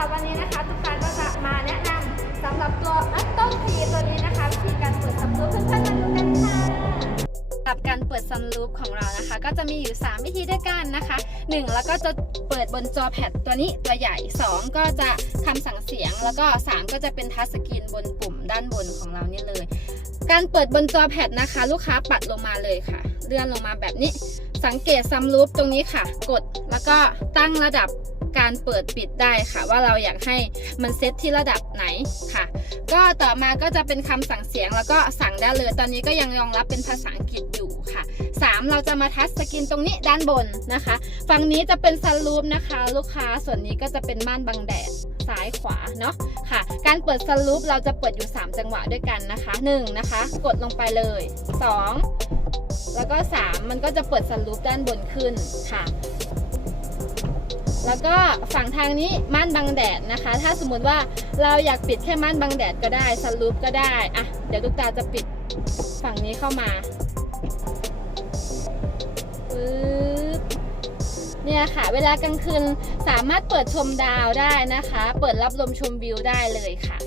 รับวันนี้นะคะทุกกตาก็จะมาแนะนำสำหรับตัวอัตโต้พีตัวนี้นะคะวิธีการเปิดซับรูปเพื่อนๆมาดูกันค่ะกับการเปิดซัมลูปของเรานะคะ ก็จะมีอยู่ 3 วิธีด้วยกันนะคะ 1 แล้วก็จะเปิดบนจอแพดตัวนี้ตัวใหญ่ 2 ก็จะคำสั่งเสียง แล้วก็ 3 ก็จะเป็นทัชสกรีนบนปุ่มด้านบนของเรานี่เลย การเปิดบนจอแพดนะคะ ลูกค้าปัดลงมาเลยค่ะเลื่อนลงมาแบบนี้ สังเกตซัมลูปตรงนี้ค่ะ กดแล้วก็ตั้งระดับ การเปิดปิดได้ค่ะว่าเราอยากให้มันเซตที่ระดับไหนค่ะ ก็ต่อมาก็จะเป็นคำสั่งเสียงแล้วก็สั่งได้เลย ตอนนี้ก็ยังรองรับเป็นภาษาอังกฤษอยู่ค่ะ 3 เราจะมาทัชสกรีนตรงนี้ด้านบนนะคะ ฝั่งนี้จะเป็นซันรูฟนะคะ ลูกค้าส่วนนี้ก็จะเป็นม่านบังแดดซ้ายขวาเนาะค่ะ การเปิดซันรูฟเราจะเปิดอยู่ 3 จังหวะด้วยกันนะคะ 1 นะคะ กดลงไปเลย 2 แล้วก็ 3 มันก็จะเปิดซันรูฟด้านบนขึ้นค่ะ แล้วก็ฝั่งทางนี้ม่านบังแดดนะคะ ถ้าสมมติว่าเราอยากปิดแค่ม่านบังแดดก็ได้ซันรูปก็ได้อะเดี๋ยวลูกตาจะปิดฝั่งนี้เข้ามาปึ๊บเนี่ยค่ะ เวลากลางคืนสามารถเปิดชมดาวได้นะคะ เปิดรับลมชมวิวได้เลยค่ะ